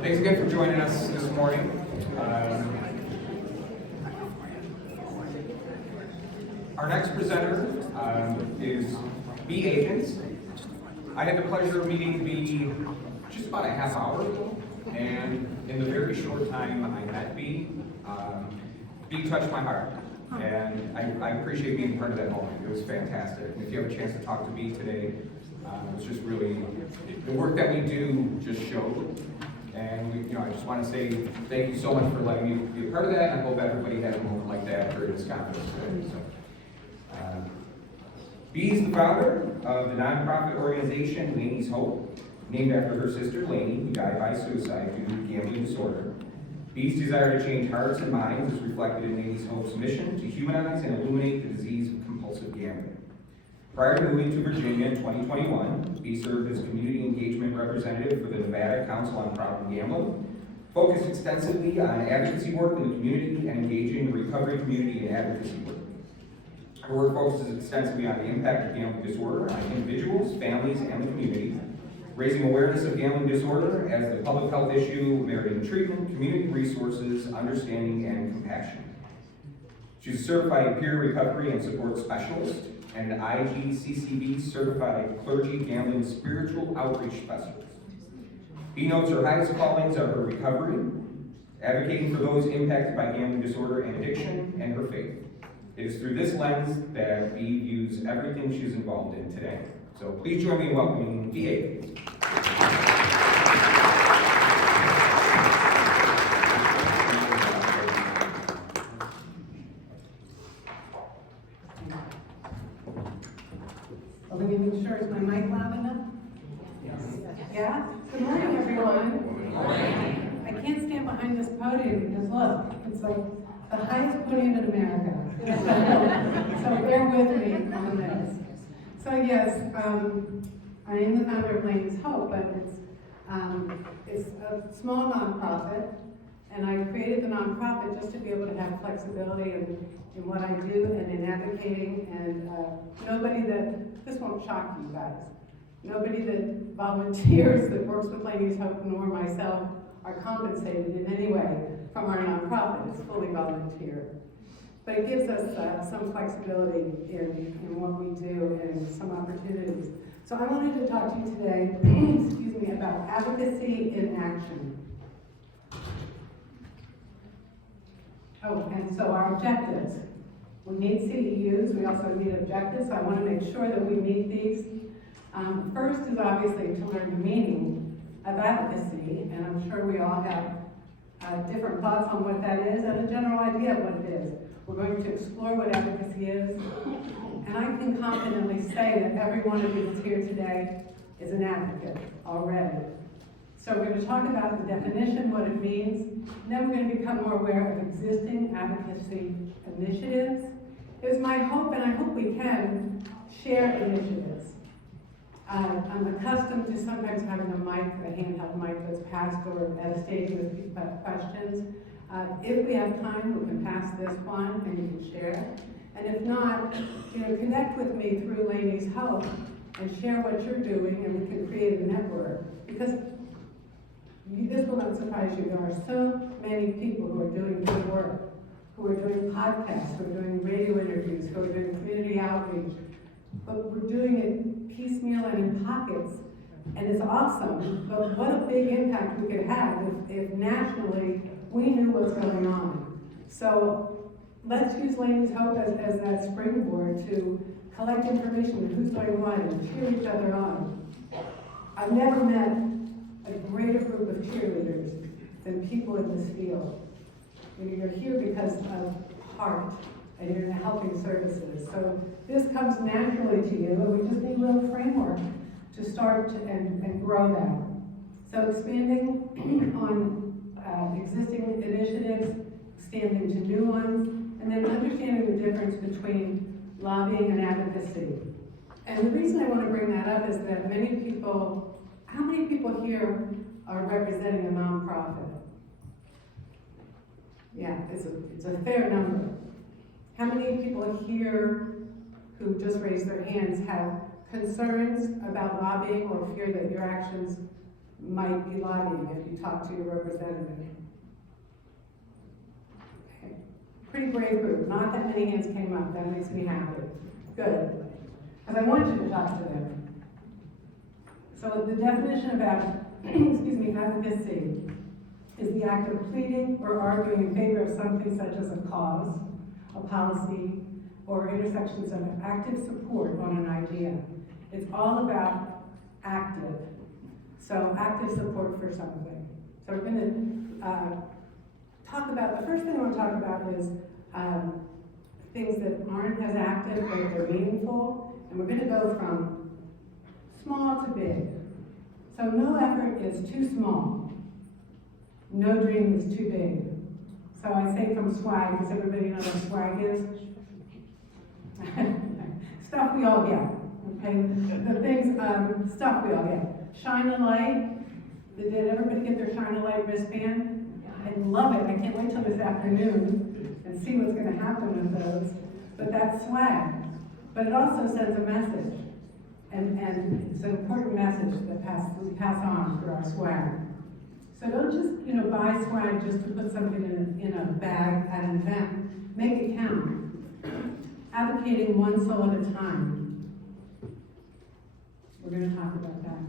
Thanks again for joining us this morning. Our next presenter is B. Agents. I had the pleasure of meeting B just about a half hour ago, and in the very short time I met B, B touched my heart, and I appreciate being part of that moment. It was fantastic. And if you have a chance to talk to B today, it's just really, the work that we do just showed. And I just want to say thank you so much for letting me be a part of that, and I hope everybody has a moment like that during this conference today. So, B is the founder of the nonprofit organization Lanie's Hope, named after her sister Lanie, who died by suicide due to gambling disorder. B's desire to change hearts and minds is reflected in Lanie's Hope's mission to humanize and illuminate the disease of compulsive gambling. Prior to moving to Virginia in 2021, B served as community engagement representative for the Nevada Council on Problem Gambling, focused extensively on advocacy work in the community and engaging the recovery community in advocacy work. Her work focuses extensively on the impact of gambling disorder on individuals, families, and the community, raising awareness of gambling disorder as the public health issue meriting treatment, community resources, understanding, and compassion. She's a certified peer recovery and support specialist and an IGCCB certified clergy gambling spiritual outreach specialist. B notes her highest callings are her recovery, advocating for those impacted by gambling disorder and addiction, and her faith. It is through this lens that B views everything she's involved in today. So please join me in welcoming B. Agents. Let me make sure, is my mic loud enough? Yes. Yeah? Good morning, everyone. Good morning. I can't stand behind this podium because look, it's like the highest podium in America. So bear with me on this. So yes, I am the founder of Lanie's Hope, but it's a small nonprofit, and I created the nonprofit just to be able to have flexibility in what I do and in advocating, and this won't shock you guys, nobody that volunteers that works with Lanie's Hope nor myself are compensated in any way from our nonprofit. It's fully volunteer. But it gives us some flexibility in what we do and some opportunities. So I wanted to talk to you today, excuse me, about advocacy in action. Oh, and so our objectives. We need CEUs, we also need objectives, so I want to make sure that we meet these. First is obviously to learn the meaning of advocacy, and I'm sure we all have different thoughts on what that is and a general idea of what it is. We're going to explore what advocacy is, and I can confidently say that every one of you that's here today is an advocate already. So we're going to talk about the definition, what it means, and then we're going to become more aware of existing advocacy initiatives. It's my hope, and I hope we can, share initiatives. I'm accustomed to sometimes having a handheld mic that's passed or at a stage with people have questions. If we have time, we can pass this one and you can share. And if not, connect with me through Lanie's Hope and share what you're doing, and we can create a network. Because this will not surprise you, there are so many people who are doing good work, who are doing podcasts, who are doing radio interviews, who are doing community outreach, but we're doing it piecemeal and in pockets, and it's awesome, but what a big impact we could have if nationally we knew what's going on. So let's use Lanie's Hope as that springboard to collect information on who's doing what and cheer each other on. I've never met a greater group of cheerleaders than people in this field. You're here because of heart, and you're in helping services. So this comes naturally to you, and we just need a little framework to start and grow that. So expanding on existing initiatives, expanding to new ones, and then understanding the difference between lobbying and advocacy. And the reason I want to bring that up is that how many people here are representing a nonprofit? Yeah, it's a fair number. How many people here who just raised their hands have concerns about lobbying or fear that your actions might be lobbying if you talk to your representative. Okay. Pretty brave group, not that many hands came up, that makes me happy. Good, because I want you to talk to them. So the definition of advocacy is the act of pleading or arguing in favor of something such as a cause, a policy, or intersections of active support on an idea. It's all about active. So active support for something. So we're going to talk about, the first thing I want to talk about is things that aren't as active, but they're meaningful. And we're going to go from small to big. So no effort is too small. No dream is too big. So I say from swag, does everybody know what swag is? Stuff we all get, okay? The things, stuff we all get. Shine a light. Did everybody get their Shine a Light wristband? I love it. I can't wait till this afternoon and see what's going to happen with those. But that's swag. But it also sends a message. And it's an important message that we pass on through our swag. So don't just, buy swag just to put something in a bag at an event. Make it count. Advocating one soul at a time. We're going to talk about that.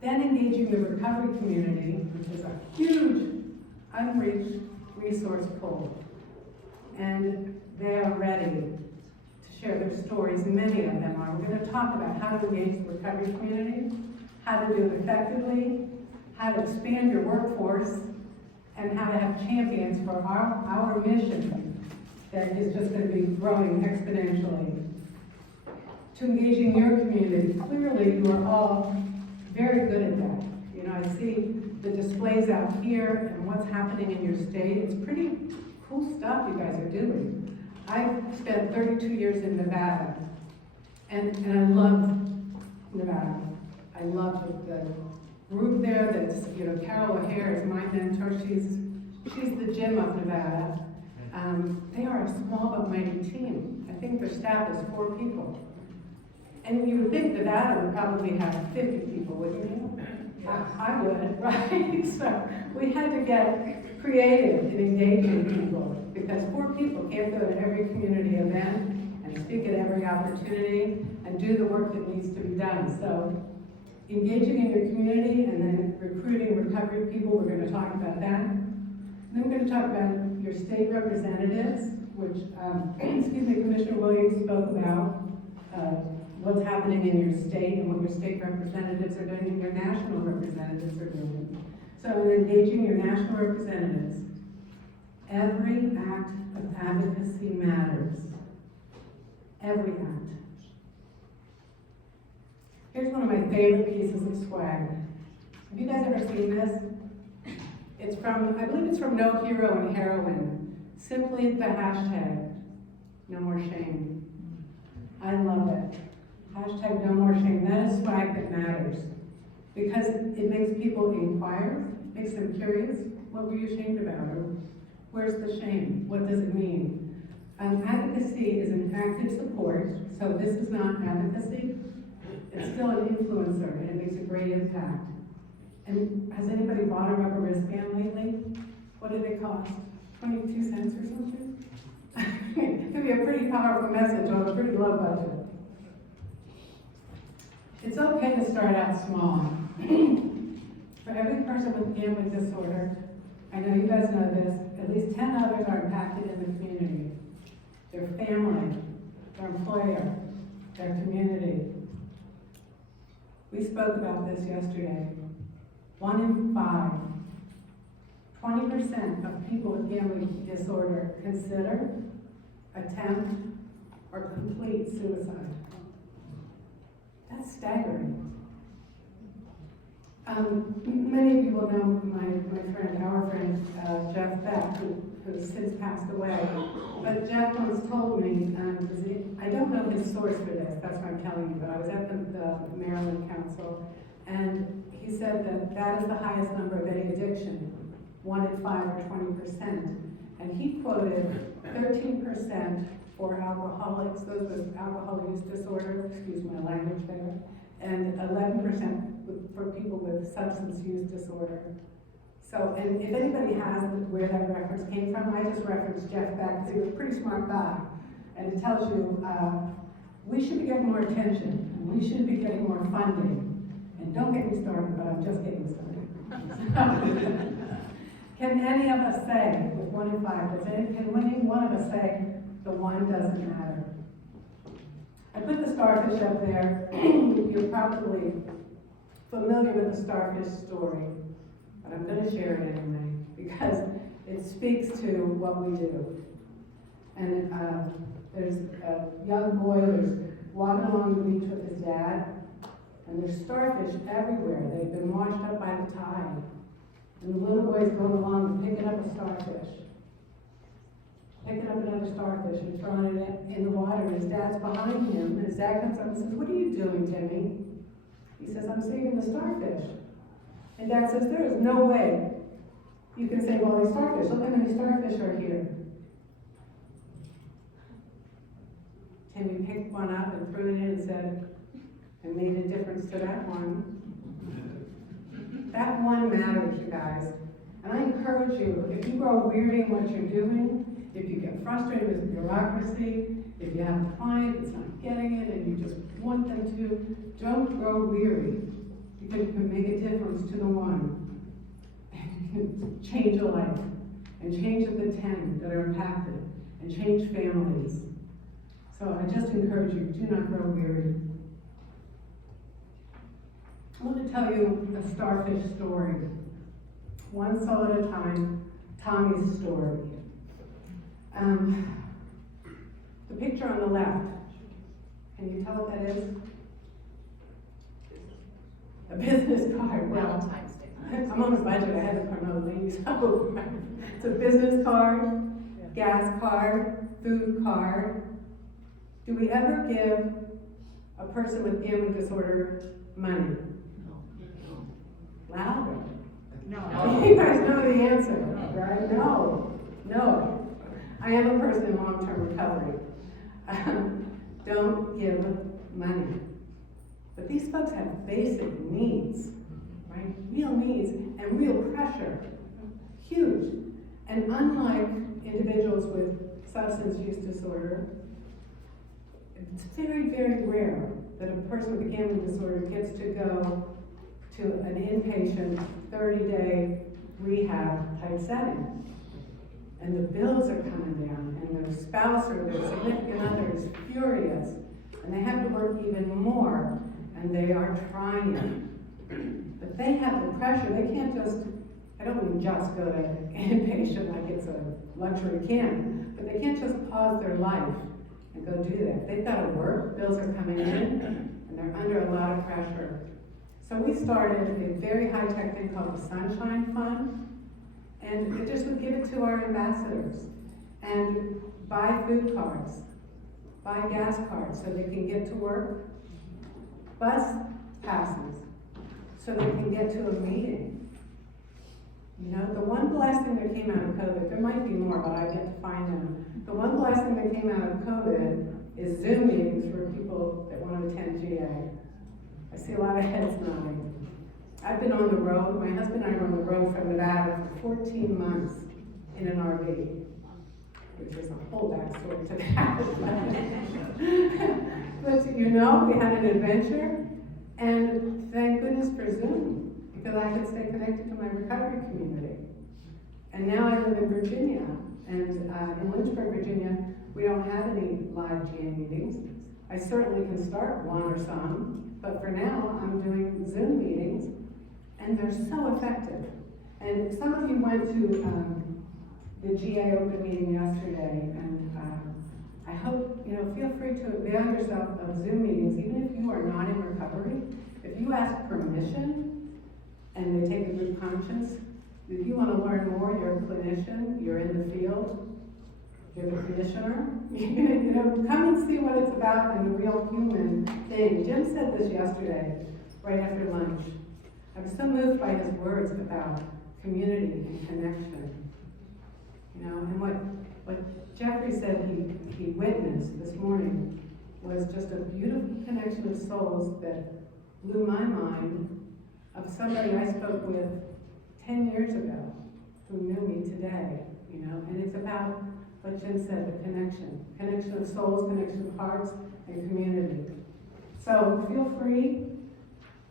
Then engaging the recovery community, which is a huge unreached resource pool. And they are ready to share their stories. Many of them are. We're going to talk about how to engage the recovery community, how to do it effectively, how to expand your workforce, and how to have champions for our mission that is just going to be growing exponentially. To engaging your community, clearly you are all very good at that. I see the displays out here and what's happening in your state. It's pretty cool stuff you guys are doing. I've spent 32 years in Nevada, and I love Nevada. I love the group there that's, Carol O'Hare is my mentor. She's the gem of Nevada. They are a small but mighty team. I think their staff is 4 people. And you would think Nevada would probably have 50 people, wouldn't you? I would, right? So we had to get creative in engaging people because 4 people can't go to every community event and speak at every opportunity and do the work that needs to be done. So engaging in your community and then recruiting recovery people, we're going to talk about that. And then we're going to talk about your state representatives, which, Commissioner Williams spoke about what's happening in your state and what your state representatives are doing and your national representatives are doing. So in engaging your national representatives, every act of advocacy matters. Every act. Here's one of my favorite pieces of swag. Have you guys ever seen this? It's from, I believe it's from No Hero and Heroine. Simply the hashtag, no more shame. I love it. Hashtag no more shame. That is swag that matters. Because it makes people inquire, makes them curious. What were you ashamed about? Or where's the shame? What does it mean? Advocacy is an active support, so this is not advocacy. It's still an influencer, and it makes a great impact. And has anybody bought a rubber wristband lately? What do they cost? 22 cents or something? It could be a pretty powerful message on a pretty low budget. It's okay to start out small. For every person with gambling disorder, I know you guys know this, at least 10 others are impacted in the community. Their family, their employer, their community. We spoke about this yesterday. 1 in 5, 20% of people with gambling disorder consider, attempt, or complete suicide. That's staggering. Many of you will know our friend, Jeff Beck, who's since passed away. But Jeff once told me, I don't know his source for this, that's why I'm telling you, but I was at the Maryland Council, and he said that is the highest number of any addiction, 1 in 5 or 20%. And he quoted 13% for alcoholics, those with alcohol use disorder, excuse my language there, and 11% for people with substance use disorder. So, and if anybody has where that reference came from, I just referenced Jeff Beck, because he was a pretty smart guy. And it tells you, we should be getting more attention, and we should be getting more funding. And don't get me started, but I'm just getting started. Can any of us say, with 1 in 5, can any one of us say, the one doesn't matter? I put the starfish up there. You're probably familiar with the starfish story, but I'm going to share it anyway, because it speaks to what we do. And there's a young boy who's walking along the beach with his dad, and there's starfish everywhere. They've been washed up by the tide. And the little boy's going along and picking up a starfish. Picking up another starfish and throwing it in the water. And his dad's behind him. And his dad comes up and says, "What are you doing, Timmy?" He says, "I'm saving the starfish." And Dad says, "There is no way you can save all these starfish. Look how many starfish are here." Timmy picked one up and threw it in and said, "It made a difference to that one." That one matters, you guys. And I encourage you, if you grow weary in what you're doing, if you get frustrated with bureaucracy, if you have a client that's not getting it and you just want them to, don't grow weary, because you can make a difference to the one. And change a life, and change the 10 that are impacted, and change families. So I just encourage you, do not grow weary. I want to tell you a starfish story. One soul at a time, Tommy's story. The picture on the left, can you tell what that is? A business card. Well, I'm on a budget, I had to promote these. So it's a business card, gas card, food card. Do we ever give a person with gambling disorder money? Louder. No. You guys know the answer, right? No. I am a person in long-term recovery. Don't give money. But these folks have basic needs, right? Real needs and real pressure. Huge. And unlike individuals with substance use disorder, it's very, very rare that a person with a gambling disorder gets to go to an inpatient 30-day rehab type setting. And the bills are coming down, and their spouse or their significant other is furious, and they have to work even more, and they are trying. But they have the pressure. They can't just, I don't mean just go to inpatient like it's a luxury camp, but they can't just pause their life and go do that. They've got to work, bills are coming in, and they're under a lot of pressure. So we started a very high-tech thing called the Sunshine Fund, and it just would give it to our ambassadors and buy food cards, buy gas cards so they can get to work, bus passes so they can get to a meeting. You know, the one blessing that came out of COVID, there might be more, but I get to find them. The one blessing that came out of COVID is Zoom meetings for people that want to attend GA. I see a lot of heads nodding. I've been on the road. My husband and I were on the road from Nevada for 14 months in an RV, which is a whole backstory to that. But you know, we had an adventure, and thank goodness for Zoom, because I could stay connected to my recovery community. And now I live in Virginia, and in Lynchburg, Virginia, we don't have any live GA meetings. I certainly can start one or some, but for now, I'm doing Zoom meetings, and they're so effective. And some of you went to the GA open meeting yesterday, and I hope, you know, feel free to avail yourself of Zoom meetings, even if you are not in recovery. If you ask permission, and they take a group conscience, if you want to learn more, you're a clinician, you're in the field, you're the conditioner, you know, come and see what it's about in the real human thing. Jim said this yesterday, right after lunch. I was so moved by his words about community and connection. You know, and what Jeffrey said he witnessed this morning was just a beautiful connection of souls that blew my mind of somebody I spoke with 10 years ago who knew me today, you know, and it's about what Jim said, the connection of souls, connection of hearts, and community. So feel free,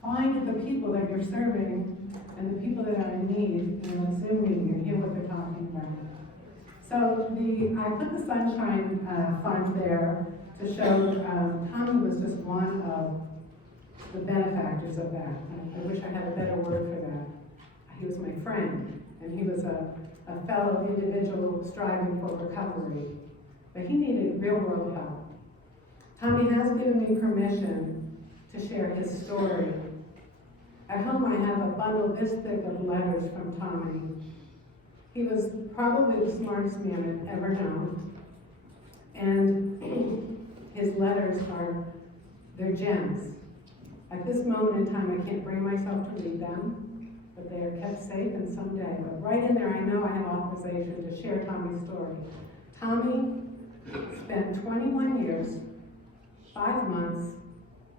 find the people that you're serving and the people that are in need in a Zoom meeting and hear what they're talking about. So I put the Sunshine Fund there to show Tommy was just one of the benefactors of that. I wish I had a better word for that. He was my friend, and he was a fellow individual striving for recovery. But he needed real world help. Tommy has given me permission to share his story. At home I have a bundle this thick of letters from Tommy. He was probably the smartest man I've ever known. And his letters they're gems. At this moment in time, I can't bring myself to read them, but they are kept safe and someday. But right in there, I know I have authorization to share Tommy's story. Tommy spent 21 years, 5 months,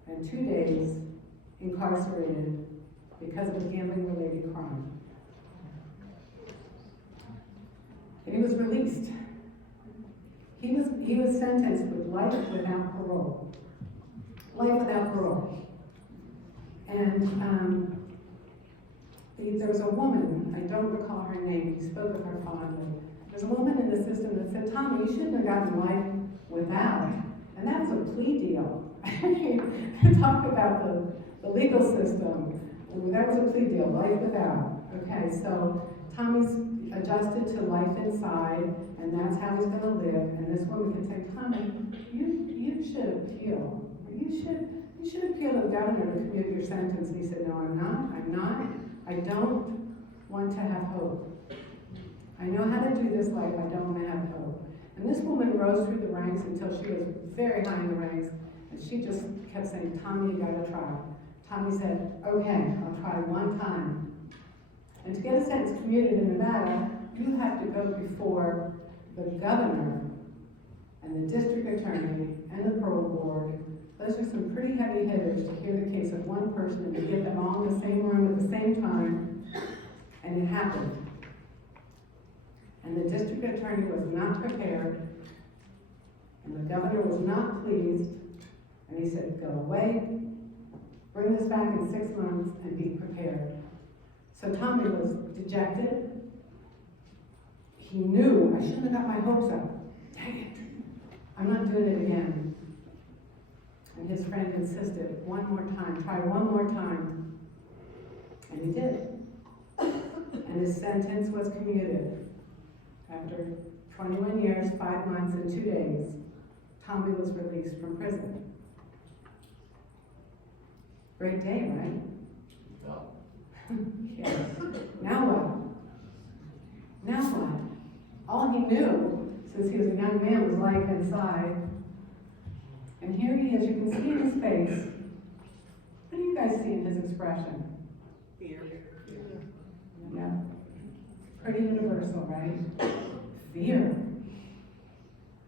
and 2 days incarcerated because of a gambling-related crime. And he was released. He was sentenced with life without parole. Life without parole. And there was a woman, I don't recall her name, he spoke of her fondly. There's a woman in the system that said, Tommy, you shouldn't have gotten life without. And that was a plea deal. Talk about the legal system. That was a plea deal, life without. Okay, so Tommy's adjusted to life inside, and that's how he's going to live. And this woman can say, Tommy, you should appeal. You should appeal to the governor to commute your sentence. And he said, no, I'm not. I don't want to have hope. I know how to do this life. I don't want to have hope. And this woman rose through the ranks until she was very high in the ranks, and she just kept saying, Tommy, you got to try. Tommy said, okay, I'll try one time. And to get a sentence commuted in Nevada, you have to go before the governor and the district attorney and the parole board. Those are some pretty heavy hitters to hear the case of one person and to get them all in the same room at the same time, and it happened. And the district attorney was not prepared, and the governor was not pleased, and he said, go away, bring this back in 6 months, and be prepared. So Tommy was dejected. He knew, I shouldn't have got my hopes up. Dang it, I'm not doing it again. And his friend insisted, one more time, try one more time. And he did. And his sentence was commuted. After 21 years, 5 months, and 2 days, Tommy was released from prison. Great day, right? Yeah. Now what? Now what? All he knew, since he was a young man, was life inside. And here he is, you can see in his face. What do you guys see in his expression? Fear. Yeah. Pretty universal, right? Fear.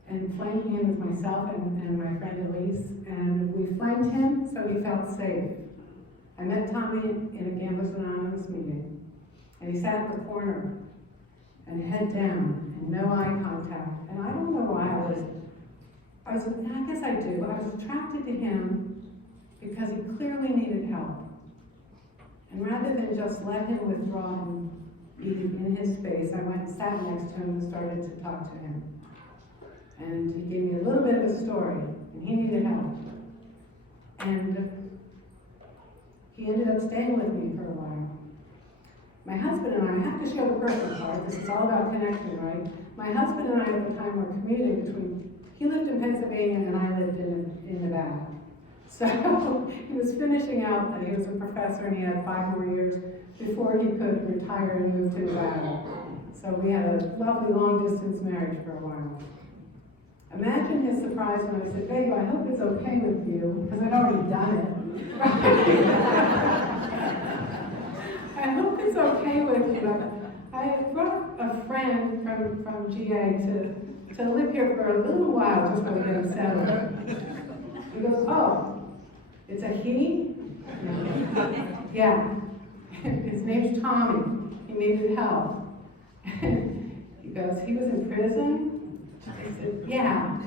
And flanking him was myself and my friend Elise, and we flanked him so he felt safe. I met Tommy in a Gamblers Anonymous meeting, and he sat in the corner, and head down, and no eye contact. And I don't know why I guess I do, I was attracted to him because he clearly needed help. And rather than just let him withdraw and be in his space, I went and sat next to him and started to talk to him. And he gave me a little bit of a story, and he needed help. And he ended up staying with me for a while. My husband and I have to show the personal part, this is all about connection, right? My husband and I at the time were commuting between, he lived in Pennsylvania and I lived in Nevada. So he was finishing out, and he was a professor and he had 5 more years before he could retire and move to Nevada. So we had a lovely long distance marriage for a while. Imagine his surprise when I said, babe, I hope it's okay with you, because I'd already done it. I hope it's okay with you. I brought a friend from GA to live here for a little while just while we get him settled. He goes, oh, it's a he? Yeah. His name's Tommy. He needed help. He goes, he was in prison? I said, yeah.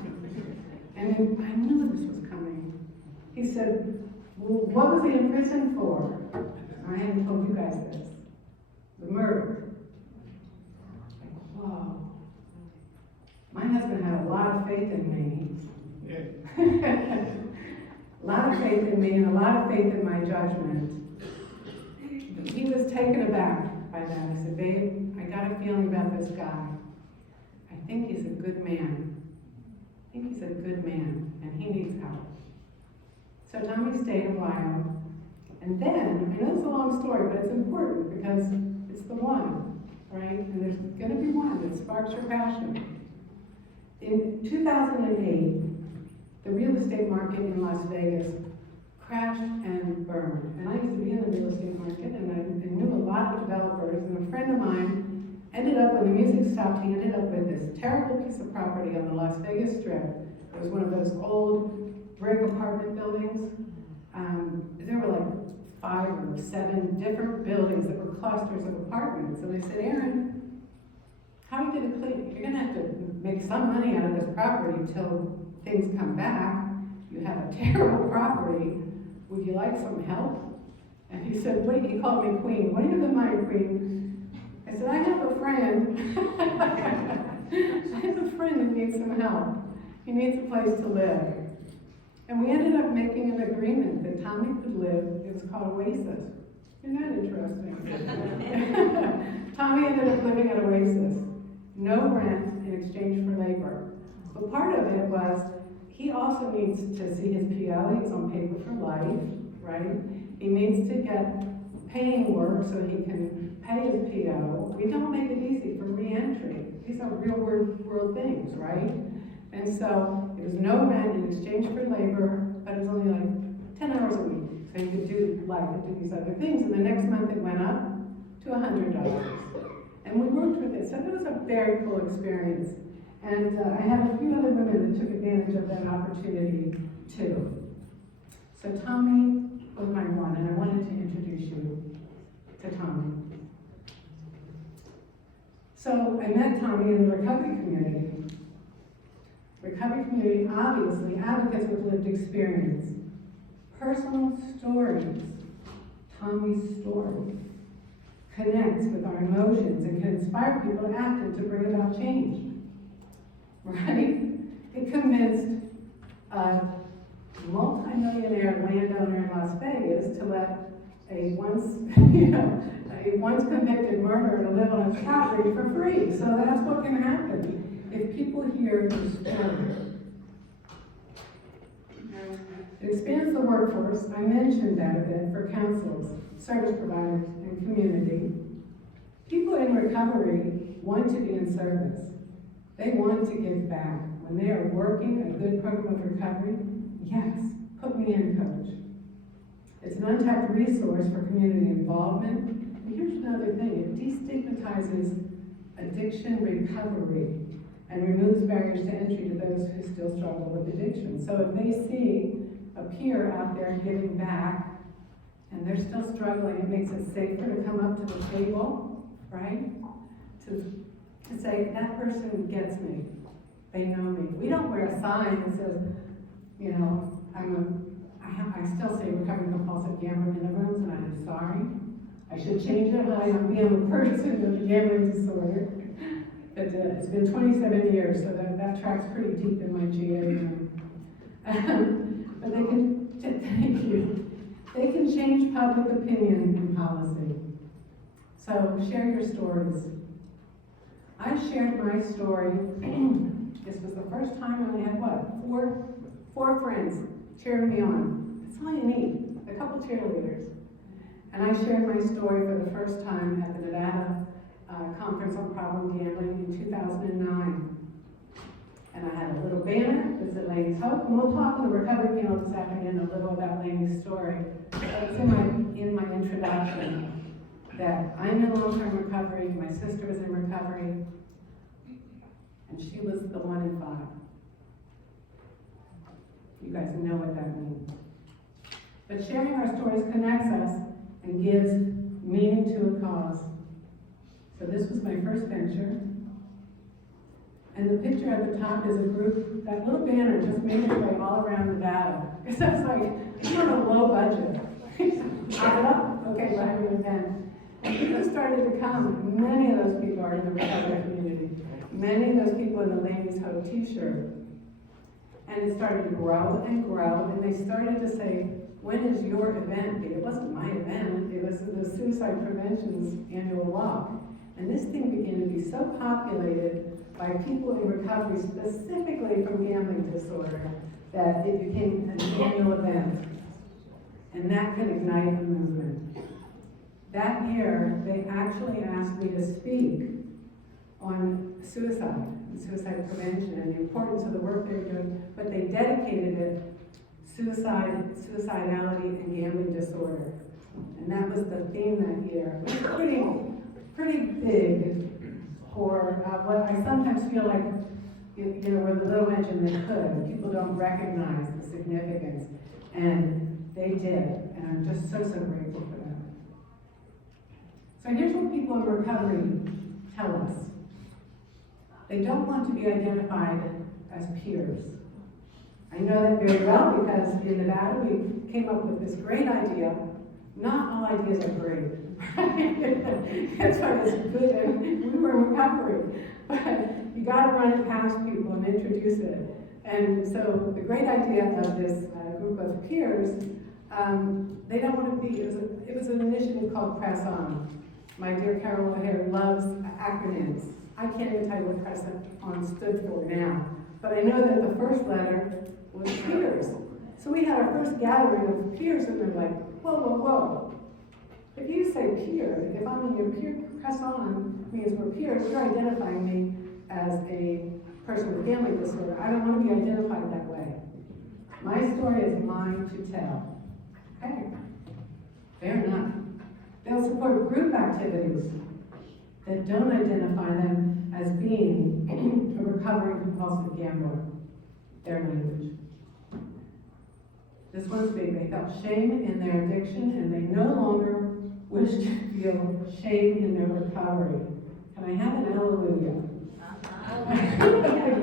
And I knew this was coming. He said, well, what was he in prison for? I hadn't told you guys this. The murder. Whoa. My husband had a lot of faith in me. A lot of faith in me and a lot of faith in my judgment. He was taken aback by that. I said, babe, I got a feeling about this guy. I think he's a good man. I think he's a good man, and he needs help. So Tommy stayed a while, and then, I know it's a long story, but it's important because it's the one, right? And there's gonna be one that sparks your passion. In 2008, the real estate market in Las Vegas crashed and burned. And I used to be in the real estate market, and I knew a lot of developers, and a friend of mine ended up, when the music stopped, he ended up with this terrible piece of property on the Las Vegas Strip. It was one of those old brick apartment buildings. There were like 5 or 7 different buildings that were clusters of apartments. And I said, Aaron, how are you gonna clean? You're gonna have to make some money out of this property until things come back. You have a terrible property. Would you like some help? And he said, wait, he called me queen. What do you have in mind, queen? I said, I have a friend. I have a friend that needs some help. He needs a place to live. And we ended up making an agreement that Tommy could live. It was called Oasis. Isn't that interesting? Tommy ended up living at Oasis. No rent in exchange for labor. But part of it was, he also needs to see his PO. He's on paper for life, right? He needs to get paying work so he can pay his PO. We don't make it easy for re-entry. These are real world things, right? And so it was no rent in exchange for labor, but it was only like 10 hours a week. So he could do life and do these other things. And the next month it went up to $100. And we worked with it. So it was a very cool experience. And I had a few other women that took advantage of that opportunity too. So Tommy was my one, and I wanted to introduce you to Tommy. So I met Tommy in the recovery community. Recovery community, obviously, advocates with lived experience. Personal stories, Tommy's story, connects with our emotions and can inspire people to act and to bring about change. Right? It convinced a multi-millionaire landowner in Las Vegas to let a once convicted murderer to live on his property for free. So that's what can happen if people hear your story. It expands the workforce. I mentioned that a bit for counselors, service providers, and community. People in recovery want to be in service. They want to give back. When they are working a good program of recovery, yes, put me in, coach. It's an untapped resource for community involvement. And here's another thing, it destigmatizes addiction recovery and removes barriers to entry to those who still struggle with addiction. So if they see a peer out there giving back and they're still struggling, it makes it safer to come up to the table, right? To say, that person gets me. They know me. We don't wear a sign that says, you know, I still say recovering compulsive gambler in the rooms, and I'm sorry. I should change it. I am a person with a gambling disorder. But it's been 27 years, so that tracks pretty deep in my GA. But they can, thank you. They can change public opinion and policy. So share your stories. I shared my story. This was the first time I had four friends cheering me on. That's all you need, a couple cheerleaders. And I shared my story for the first time at the Nevada Conference on Problem Gambling in 2009. And I had a little banner that said Lanie's Hope. And we'll talk in the recovery panel this afternoon a little about Lanie's story. It's in my introduction that I'm in long-term recovery, my sister was in recovery, and she was the 1 in 5. You guys know what that means. But sharing our stories connects us and gives meaning to a cause. So this was my first venture. And the picture at the top is a group, that little banner just made its way all around Nevada. Because I was like, I'm on a low budget. Okay, we're having an event. And people started to come. Many of those people are in the recovery community. Many of those people in the Lanie's Hope t-shirt. And it started to grow and grow, and they started to say, when is your event? It wasn't my event, it was the Suicide Prevention's annual walk. And this thing began to be so populated by people in recovery, specifically from gambling disorder, that it became an annual event. And that could ignite a movement. That year, they actually asked me to speak on suicide and suicide prevention and the importance of the work they were doing, but they dedicated it suicidality, and gambling disorder. And that was the theme that year. It was pretty big for what I sometimes feel like, we're the little engine that could. People don't recognize the significance. And they did. And I'm just so grateful for that. So here's what people in recovery tell us. They don't want to be identified as peers. I know that very well because in Nevada we came up with this great idea. Not all ideas are great. That's why it's good and we were in recovery. But you gotta run it past people and introduce it. And so the great idea of this group of peers, they don't want to be, it was an initiative called Press On. My dear Carol O'Hare loves acronyms. I can't even tell you what Press On stood for now. But I know that the first letter was peers. So we had our first gathering of peers and they're like, whoa. If you say peer, if I'm in your peer, Press On means we're peers, you're identifying me as a person with gambling disorder. I don't want to be identified that way. My story is mine to tell. Okay, fair enough. They'll support group activities that don't identify them as being a recovering compulsive gambler. Their language. This one's big. They felt shame in their addiction and they no longer wish to feel shame in their recovery. Can I have an hallelujah?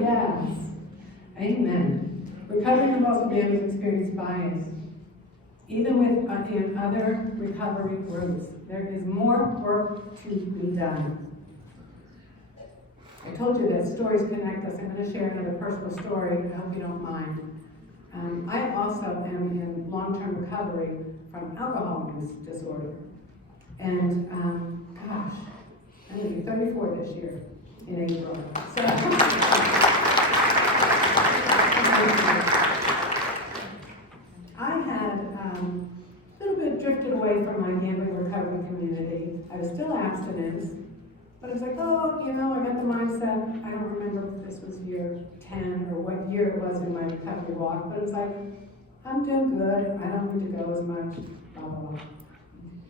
Yes. Amen. Recovering compulsive gamblers experience bias. Even in other recovery groups, there is more work to be done. I told you that stories connect us. I'm going to share another personal story. I hope you don't mind. I also am in long-term recovery from alcohol use disorder. And gosh, I'm going to be 34 this year in April. So I had a little bit drifted away from my gambling recovery community. I was still abstinent. But I was like, I got the mindset. I don't remember if this was year 10 or what year it was in my recovery walk, but it was like, I'm doing good. I don't need to go as much, blah, blah, blah.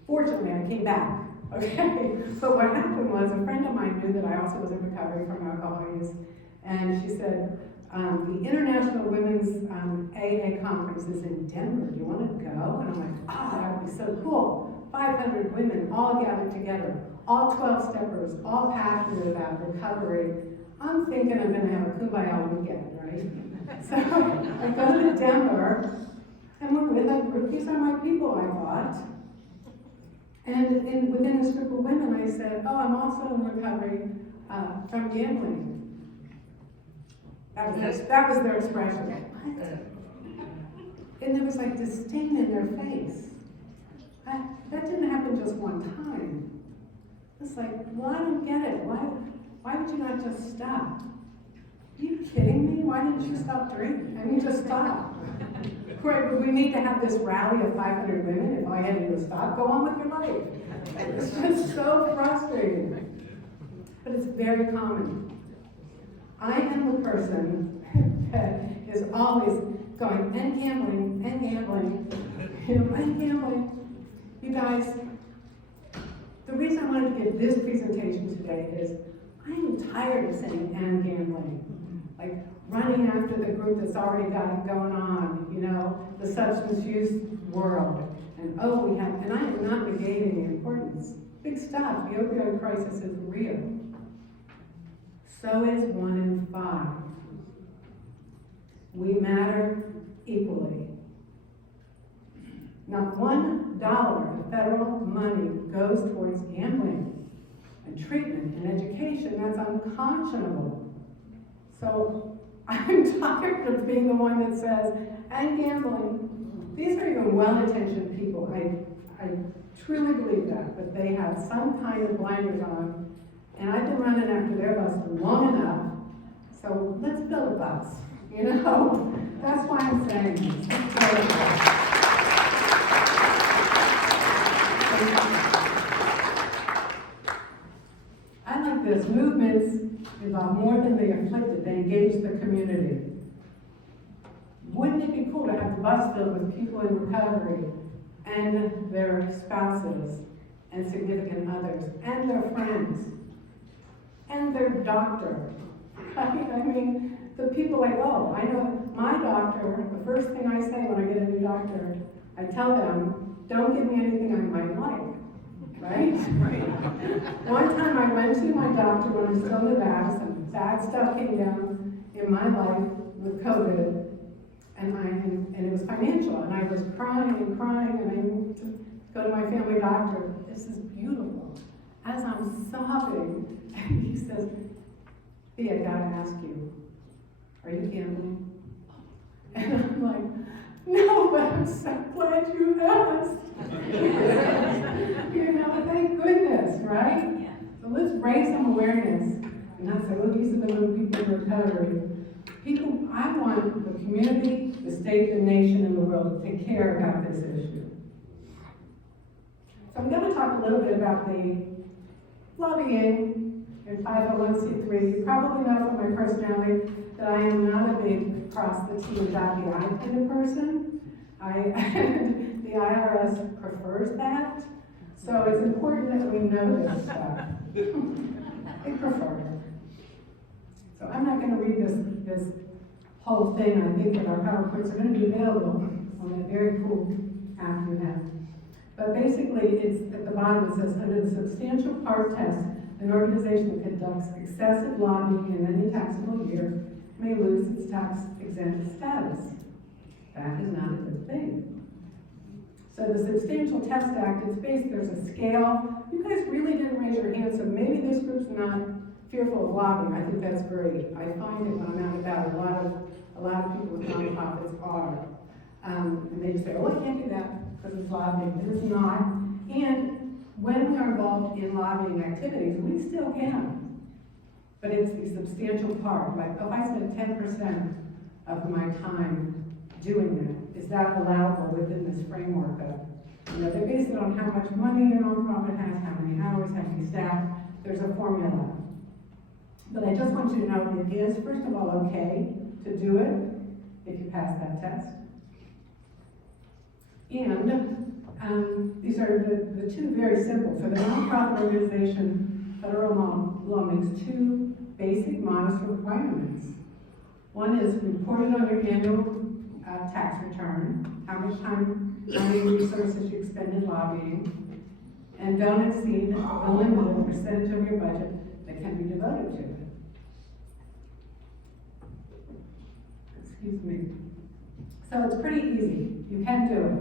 Fortunately, I came back, okay? But what happened was a friend of mine knew that I also was in recovery from alcohol use, and she said, the International Women's AA Conference is in Denver. Do you want to go? And I'm like, that would be so cool. 500 women all gathered together. All 12-steppers, all passionate about recovery. I'm thinking I'm going to have a kumbaya weekend, right? So I go to Denver, and we're with a group. These are my people, I thought. And within this group of women, I said, I'm also in recovery from gambling. That was their expression. What? And there was like disdain in their face. That didn't happen just one time. It's like, I don't get it. Why would you not just stop? Are you kidding me? Why didn't you stop drinking? I mean, just stop. Right, but we need to have this rally of 500 women. If all you had to do was stop, go on with your life. It's just so frustrating. But it's very common. I am the person that is always going, and gambling, and gambling. You guys, the reason I wanted to give this presentation today is I am tired of saying and gambling. Like running after the group that's already got it going on, the substance use world. And and I am not negating the importance. Big stuff, the opioid crisis is real. So is 1 in 5. We matter equally. Not $1 of federal money goes towards gambling and treatment and education. That's unconscionable. So I'm tired of being the one that says, and gambling. These are even well-intentioned people. I truly believe that, but they have some kind of blinders on. And I've been running after their bus for long enough. So let's build a bus. You know, that's why I'm saying this. I like this. Movements involve more than the afflicted. They engage the community. Wouldn't it be cool to have the bus filled with people in recovery and their spouses and significant others and their friends and their doctor? I mean, the people like, oh, I know my doctor, the first thing I say when I get a new doctor, I tell them, don't give me anything I might like, right? One time I went to my doctor when I was still in the back, some bad stuff came down in my life with COVID, and it was financial, and I was crying, and I moved to go to my family doctor. This is beautiful. As I'm sobbing, and he says, "Bea, I gotta ask you, are you gambling?" And I'm like, "No, but I'm so glad you asked." You know, thank goodness, right? Yeah. So let's raise some awareness and not say, "Oh, these are the little people in recovery." People, I want the community, the state, the nation, and the world to care about this issue. So I'm going to talk a little bit about the lobbying in 501c3. You probably know from my personality that I am not a big cross the T and dot the I kind of person. The IRS prefers that, so it's important that we know this stuff. They prefer it. So I'm not going to read this whole thing. I think that our PowerPoints are going to be available on that very cool app you have. But basically, it's at the bottom. It says, under the substantial part test, an organization that conducts excessive lobbying in any taxable year may lose its tax-exempt status. That is not a good thing. So the Substantial Test Act, there's a scale. You guys really didn't raise your hand, so maybe this group's not fearful of lobbying. I think that's great. I find it when I'm out and about, a lot of people with nonprofits are. And they just say, oh, I can't do that because it's lobbying. It is not. And when we are involved in lobbying activities, we still can. But it's the substantial part. Like, if I spend 10% of my time doing it, is that allowable within this framework of, they base it on how much money your nonprofit has, how many hours, how many staff. There's a formula. But I just want you to know it is, first of all, okay to do it if you pass that test. And these are the two very simple. For the nonprofit organization, federal law makes two basic modest requirements. One is reported on your annual tax return, how much time, how many resources you expend in lobbying, and don't exceed the limited percentage of your budget that can be devoted to it. Excuse me. So it's pretty easy. You can do it.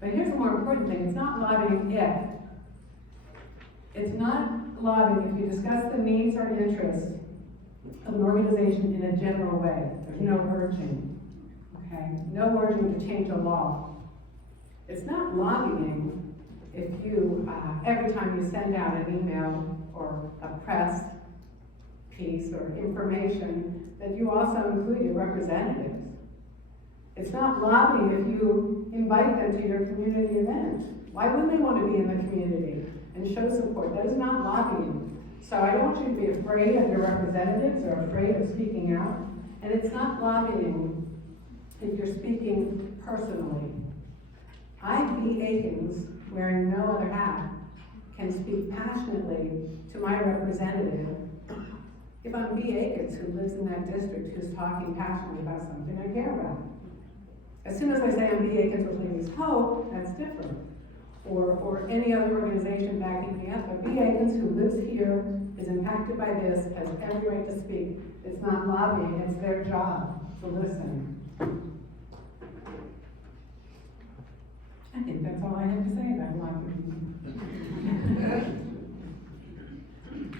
But here's the more important thing. It's not lobbying if. It's not lobbying if you discuss the needs or interests of an organization in a general way. There's no urging. Okay? No urging to change a law. It's not lobbying if you, every time you send out an email or a press piece or information, that you also include your representatives. It's not lobbying if you invite them to your community event. Why wouldn't they want to be in the community and show support? That is not lobbying. So I don't want you to be afraid of your representatives or afraid of speaking out. And it's not lobbying if you're speaking personally. I, B. Akins, wearing no other hat, can speak passionately to my representative if I'm B. Akins, who lives in that district, who's talking passionately about something I care about. As soon as I say I'm B. Akins with Lanie's Hope, that's different. Or any other organization backing me up. But B. Akins, who lives here, is impacted by this, has every right to speak. It's not lobbying, it's their job to listen. I think that's all I have to say about lobbying.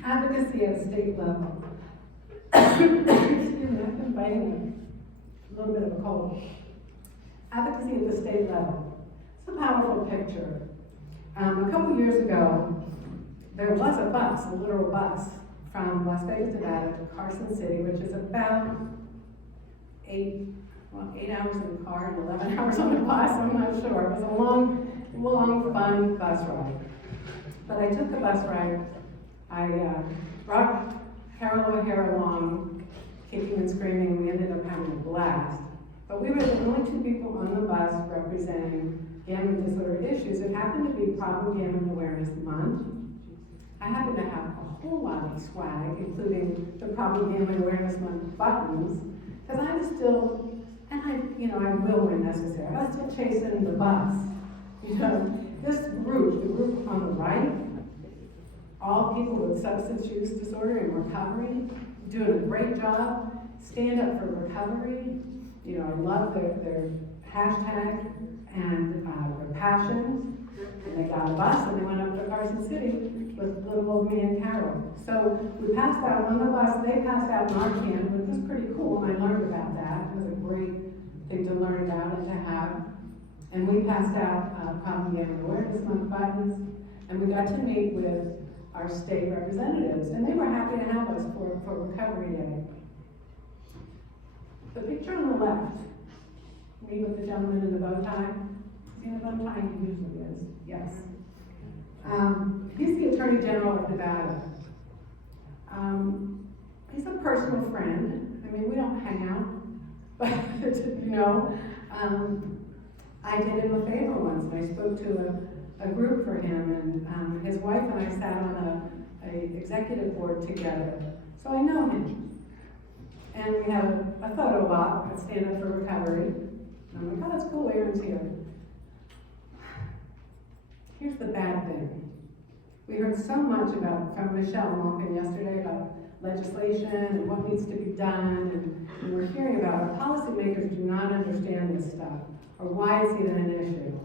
Advocacy at state level. Excuse me, I've been fighting a little bit of a cold. Advocacy at the state level. It's a powerful picture. A couple years ago, there was a bus, a literal bus, from Las Vegas, Nevada to Carson City, which is about 8 hours in the car and 11 hours on the bus, I'm not sure. It was a long, fun bus ride. But I took the bus ride. I brought Carol O'Hare along, kicking and screaming. We ended up having a blast. But we were the only two people on the bus representing gambling disorder issues. It happened to be Problem Gambling Awareness Month. I happened to have a whole lot of swag, including the Problem Gambling Awareness Month buttons, because I was still, and I will when necessary, I was still chasing the bus. This group, the group on the right, all people with substance use disorder and recovery, doing a great job. Stand up for recovery. I love their hashtag and their passion. And they got a bus and they went up to Carson City with little old me and Carol. So we passed out on the bus. They passed out Narcan, which was pretty cool. And I learned about that. It was a great thing to learn about and to have. And we passed out Problem Gambling Awareness Month buttons. And we got to meet with our state representatives. And they were happy to have us for Recovery Day. The picture on the left, me with the gentleman in the bow tie. See the bow tie? He usually is. Yes. He's the Attorney General of Nevada. He's a personal friend. I mean, we don't hang out, but I did him a favor once. And I spoke to a group for him, and his wife and I sat on a executive board together. So I know him. And we have a photo op at Stand Up for Recovery. And I'm like, oh, that's cool, Aaron's here. Here's the bad thing. We heard so much from Michelle Malkin yesterday about legislation and what needs to be done, and we're hearing about it. Policymakers do not understand this stuff, or why it's even an issue.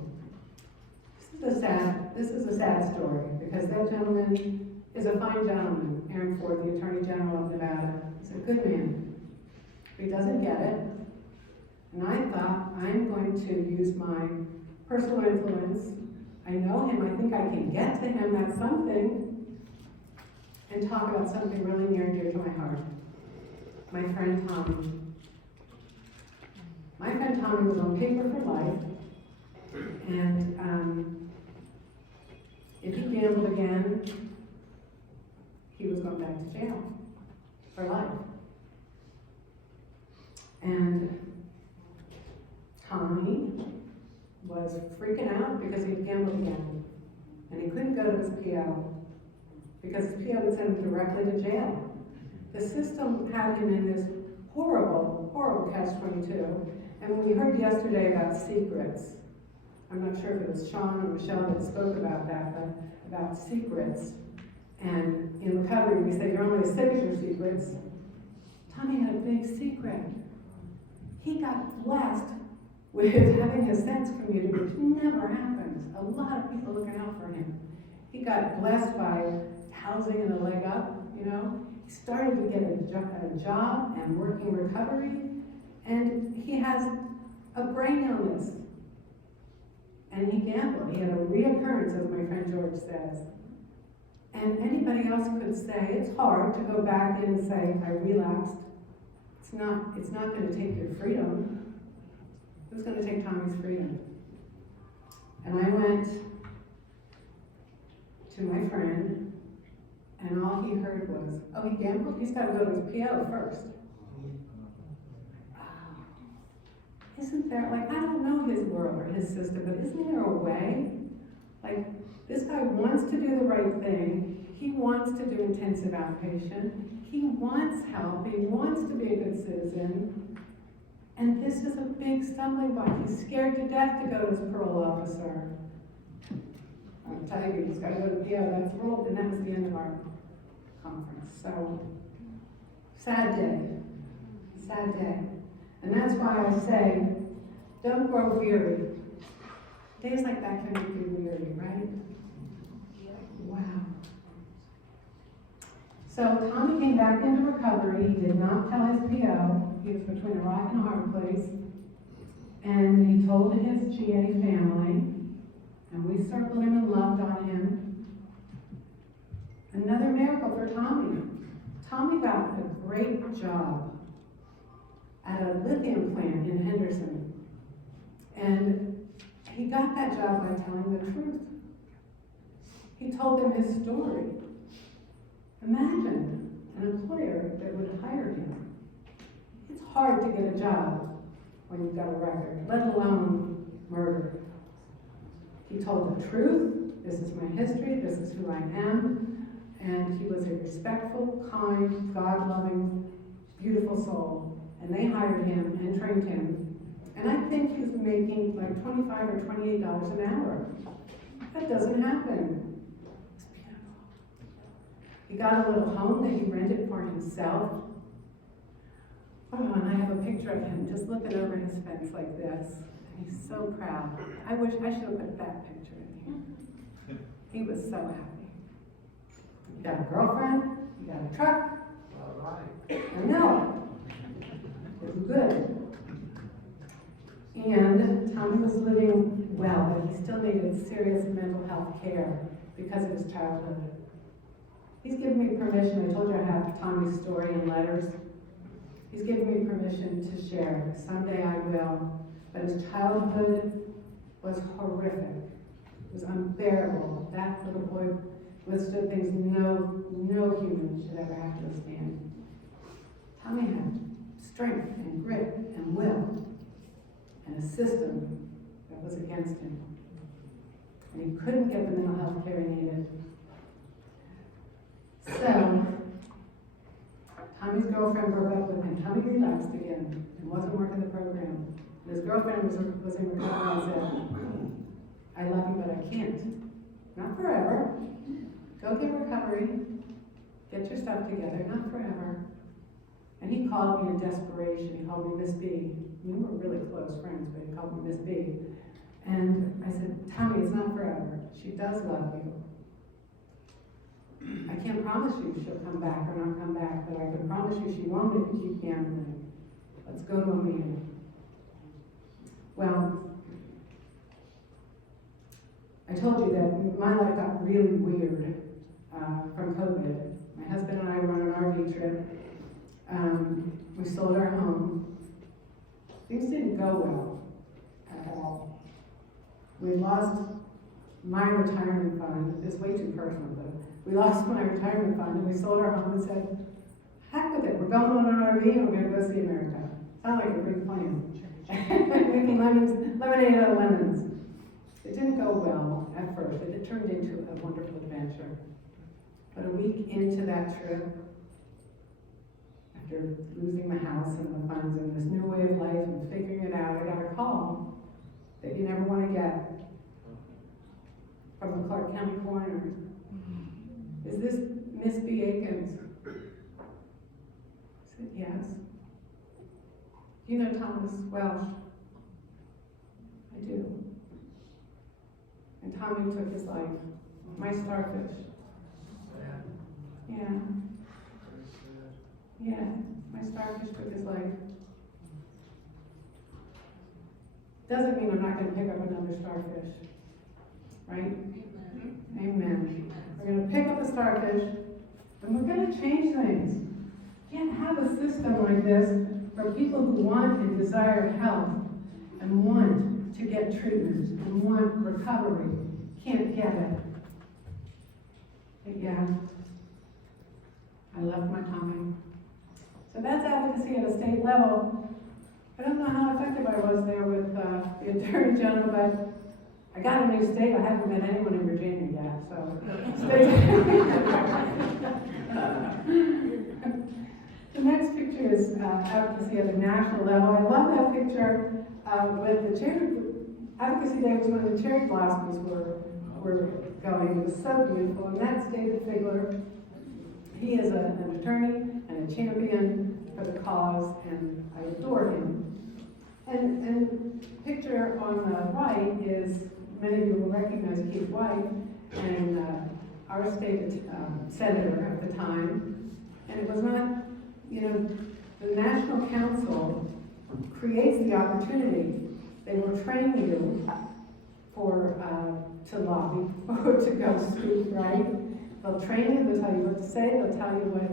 This is a sad story, because that gentleman is a fine gentleman, Aaron Ford, the Attorney General of Nevada. He's a good man. He doesn't get it, and I thought, I'm going to use my personal influence. I know him, I think I can get to him at something, and talk about something really near and dear to my heart. My friend Tommy. My friend Tommy was on paper for life, and if he gambled again, he was going back to jail for life. And Tommy was freaking out because he'd gambled again. And he couldn't go to his PO because his PO would send him directly to jail. The system had him in this horrible, horrible catch-22. And we heard yesterday about secrets. I'm not sure if it was Sean or Michelle that spoke about that, but about secrets. And in recovery, we say you're only as sick as your secrets. Tommy had a big secret. He got blessed with having his sense commuted, which never happens. A lot of people looking out for him. He got blessed by housing and a leg up, He started to get a job and working recovery, and he has a brain illness. And he gambled. He had a reoccurrence, as my friend George says. And anybody else could say, it's hard to go back in and say, I relapsed. It's not going to take your freedom. It was going to take Tommy's freedom. And I went to my friend, and all he heard was, oh, he gambled? He's got to go to his PO first. Isn't there, I don't know his world or his system, but isn't there a way? This guy wants to do the right thing. He wants to do intensive outpatient. He wants help. He wants to be a good citizen. And this is a big stumbling block. He's scared to death to go to his parole officer. I'll tell you, he's got to go to PO, that's parole, and that was the end of our conference. So, sad day. Sad day. And that's why I say, don't grow weary. Days like that can make you weary, right? Wow. So Tommy came back into recovery. He did not tell his PO. He was between a rock and a hard place. And he told his GA family, and we circled him and loved on him. Another miracle for Tommy. Tommy got a great job at a lithium plant in Henderson. And he got that job by telling the truth. He told them his story. Imagine an employer that would hire him. It's hard to get a job when you've got a record, let alone murder. He told the truth. This is my history. This is who I am. And he was a respectful, kind, God-loving, beautiful soul. And they hired him and trained him. And I think he was making like $25 or $28 an hour. That doesn't happen. It's beautiful. He got a little home that he rented for himself. Oh, and I have a picture of him just looking over his fence like this. And he's so proud. I wish I should have put that picture in here. He was so happy. You got a girlfriend, you got a truck. All right. I know. It was good. And Tommy was living well, but he still needed serious mental health care because of his childhood. He's given me permission. I told you I have Tommy's story in letters. He's given me permission to share. Someday I will. But his childhood was horrific. It was unbearable. That little boy withstood things no human should ever have to withstand. Tommy had strength and grit and will, and a system that was against him. And he couldn't get the mental health care he needed. So, Tommy's girlfriend broke up with him. Tommy relapsed again and wasn't working the program. And his girlfriend was in recovery and said, I love you, but I can't. Not forever. Go get recovery. Get your stuff together. Not forever. And he called me in desperation. He called me Miss B. We were really close friends, but he called me Miss B. And I said, Tommy, it's not forever. She does love you. I can't promise you she'll come back or not come back, but I can promise you she won't if you keep gambling. Let's go to a meeting. Well, I told you that my life got really weird from COVID. My husband and I were on an RV trip. We sold our home. Things didn't go well at all. We lost my retirement fund. It's way too personal, but we lost my retirement fund and we sold our home and said, heck with it, we're going on an RV and we're going to go see America. Sounds like a great plan. Making lemonade out of lemons. It didn't go well at first, but it turned into a wonderful adventure. But a week into that trip, after losing my house and the funds and this new way of life and figuring it out, I got a call that you never want to get from the Clark County coroner. Is this Miss B. Akins? I said, yes. You know Thomas Welsh? I do. And Tommy took his life. My starfish. Yeah. Yeah, my starfish took his life. Doesn't mean I'm not going to pick up another starfish. Right? Amen. We're going to pick up a starfish, and we're going to change things. You can't have a system like this where people who want and desire help and want to get treatment and want recovery can't get it. But yeah, I love my Tommy. So that's advocacy at a state level. I don't know how effective I was there with the Attorney General, but I got a new state. I haven't met anyone in Virginia yet, so the next picture is advocacy at a national level. I love that picture with the charity. Advocacy Day was when the cherry blossoms were going. It was so beautiful. And that's David Figler. He is an attorney and a champion for the cause, and I adore him. And picture on the right is, many of you will recognize Keith White, and our state senator at the time. And it was not, the National Council creates the opportunity. They will train you to lobby or to go speak, right? They'll train you, they'll tell you what to say, they'll tell you what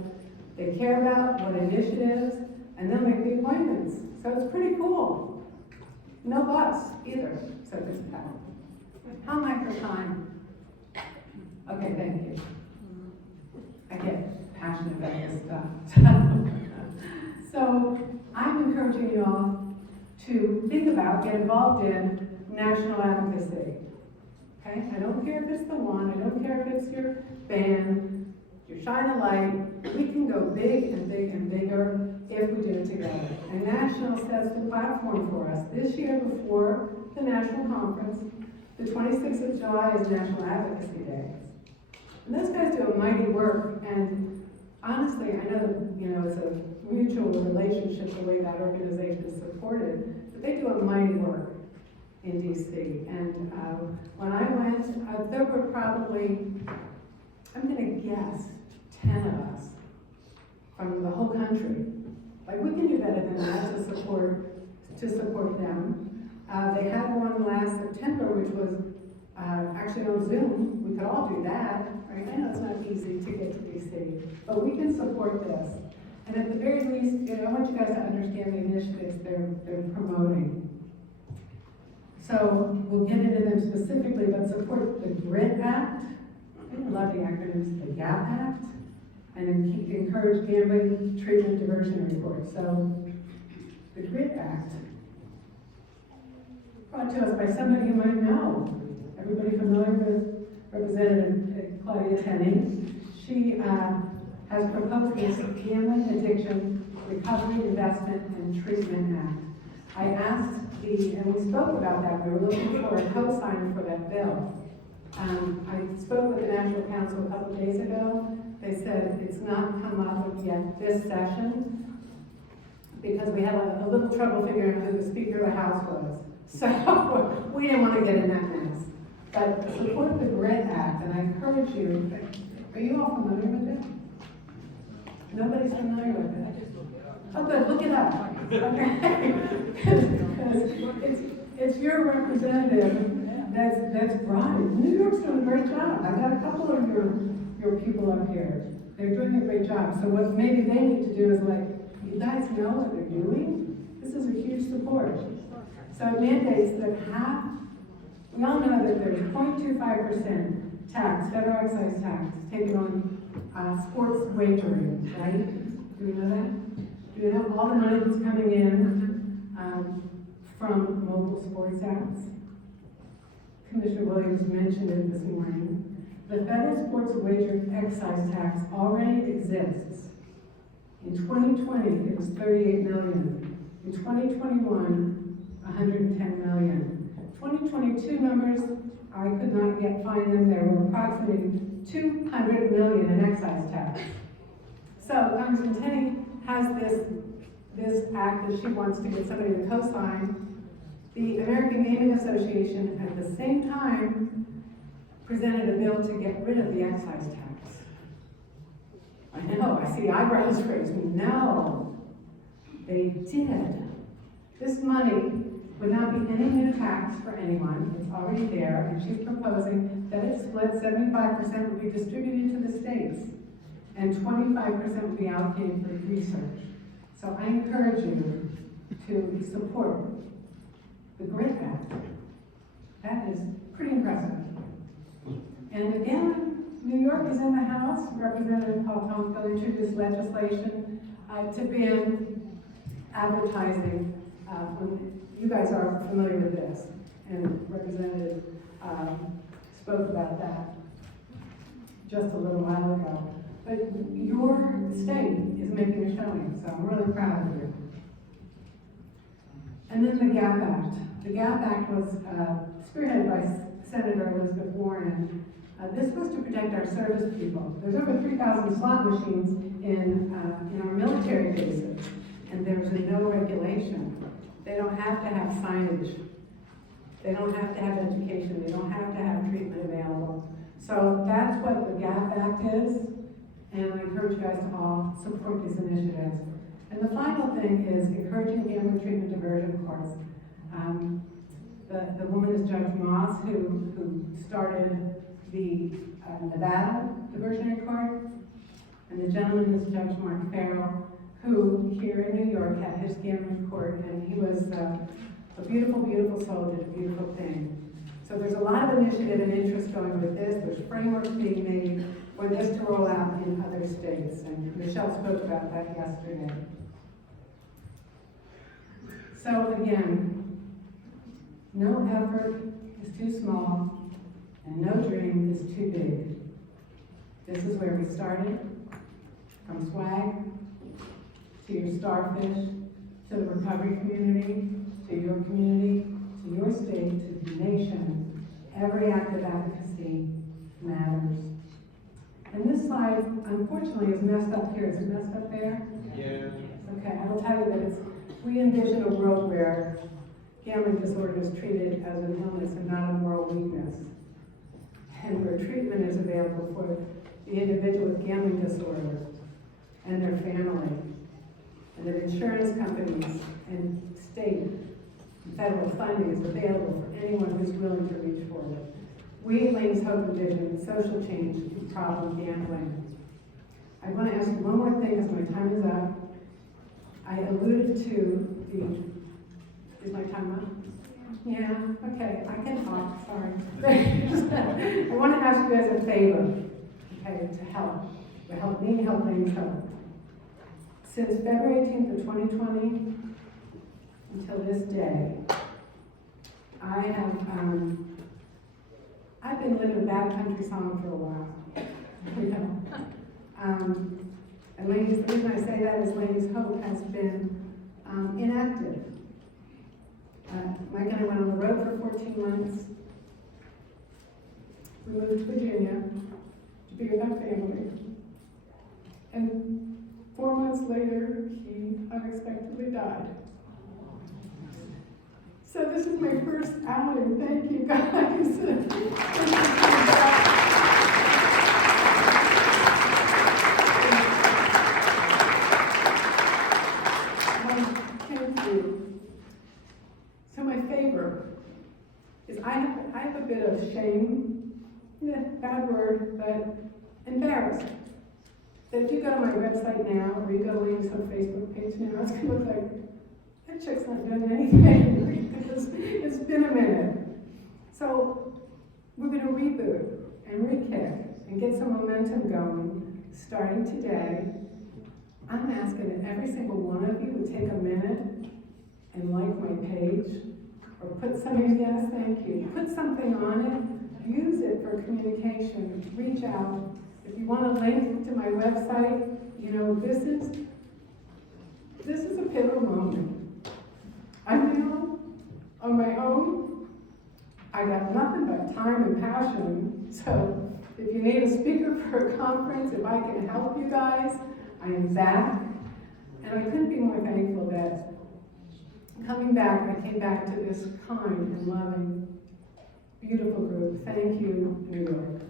they care about, what initiatives, and they'll make the appointments. So it's pretty cool. No bus either, so this is how. How am I for time? Okay, thank you. I get passionate about this stuff. So I'm encouraging you all to think about, get involved in national advocacy. Okay? I don't care if it's the one, I don't care if it's your band, your shine a light. We can go big and big and bigger if we do it together. And national sets the platform for us. This year, before the national conference, the 26th of July is National Advocacy Day. And those guys do a mighty work, and honestly, I know that, it's a mutual relationship the way that organization is supported, but they do a mighty work in DC. And when I went, there were probably, I'm gonna guess, 10 of us from the whole country. Like, we can do better than that to support them. They had one last September, which was actually on Zoom. We could all do that, right? I know it's not easy to get to DC, but we can support this. And at the very least, I want you guys to understand the initiatives they're promoting. So we'll get into them specifically, but support the GRIT Act. I love the acronyms, the GAP Act, and then encourage gambling treatment diversion report. So the GRIT Act, brought to us by somebody you might know. Everybody familiar with Representative Claudia Tenney? She has proposed this Gambling Addiction Recovery Investment and Treatment Act. I asked and we spoke about that, we were looking for a co-signer for that bill. I spoke with the National Council a couple of days ago. They said it's not come up yet this session because we had a little trouble figuring out who the Speaker of the House was. So we didn't want to get in that mess. But support the GRIT Act, and I encourage you. Are you all familiar with it? Nobody's familiar with it? Oh, good, look it up. Okay. it's your representative that's brought it. New York's doing a great job. I've got a couple of your people up here. They're doing a great job. So what maybe they need to do is you guys know what they're doing? This is a huge support. So it mandates that we all know that there's 0.25% tax, federal excise tax, taken on sports wagering, right? Do we know that? Do you know all the money that's coming in from mobile sports apps? Commissioner Williams mentioned it this morning. The federal sports wager excise tax already exists. In 2020, it was $38 million. In 2021, $110 million. 2022 numbers, I could not yet find them. There were approximately $200 million in excise tax. So Congressman Tenney has this act that she wants to get somebody to co-sign. The American Gaming Association at the same time presented a bill to get rid of the excise tax. I know, I see eyebrows raised. No, they did. This money would not be any new tax for anyone. It's already there, and she's proposing that it split 75% would be distributed to the states, and 25% would be allocated for research. So I encourage you to support the GRIT Act. That is pretty impressive. And again, New York is in the House. Representative Paul Tomko introduced legislation to ban advertising. You guys are familiar with this, and Representative spoke about that just a little while ago. But your state is making a showing, so I'm really proud of you. And then the GAP Act. The GAP Act was spearheaded by Senator Elizabeth Warren. This was to protect our service people. There's over 3,000 slot machines in our military bases, and there's no regulation. They don't have to have signage. They don't have to have education. They don't have to have treatment available. So that's what the GAP Act is, and I encourage you guys to all support these initiatives. And the final thing is encouraging gambling treatment diversion courts. The woman is Judge Moss, who started the Nevada diversionary court, and the gentleman is Judge Mark Farrell, who here in New York had his gambling court, and he was a beautiful, beautiful soul, did a beautiful thing. So there's a lot of initiative and interest going with this. There's frameworks being made for this to roll out in other states, and Michelle spoke about that yesterday. So again, no effort is too small, and no dream is too big. This is where we started, from swag, to your starfish, to the recovery community, to your community, to your state, to the nation. Every act of advocacy matters. And this slide, unfortunately, is messed up here. Is it messed up there? Yeah. Okay, I will tell you that we envision a world where gambling disorder is treated as an illness and not a moral weakness, and where treatment is available for the individual with gambling disorder and their family, and that insurance companies and state and federal funding is available for anyone who's willing to reach for it. We at Lanie's Hope and Vision, social change in problem gambling. I want to ask you one more thing because my time is up. I alluded to is my time up? Yeah, okay, I can talk, sorry. I want to ask you guys a favor, okay, to help me help Lanie's Hope. Since February 18th of 2020 until this day, I've been living a bad country song for a while, you know. And ladies, the reason I say that is Lanie's Hope has been inactive. Mike and I went on the road for 14 months. We moved to Virginia to be with our family. And 4 months later, he unexpectedly died. So this is my first outing. Thank you, guys. Thank you. So my favor is I have a bit of shame, bad word, but embarrassed. That if you go to my website now, or you go to Lanie's Hope Facebook page now, it's going to look like, that chick's not doing anything, because it's been a minute. So we're going to reboot and re-kick and get some momentum going, starting today. I'm asking that every single one of you would take a minute and like my page, or put something, yes, thank you, put something on it, use it for communication, reach out. If you want a link to my website, you know, this is a pivotal moment. I'm now on my own. I got nothing but time and passion, so if you need a speaker for a conference, if I can help you guys, I am back. And I couldn't be more thankful that coming back, I came back to this kind and loving, beautiful group. Thank you, New York.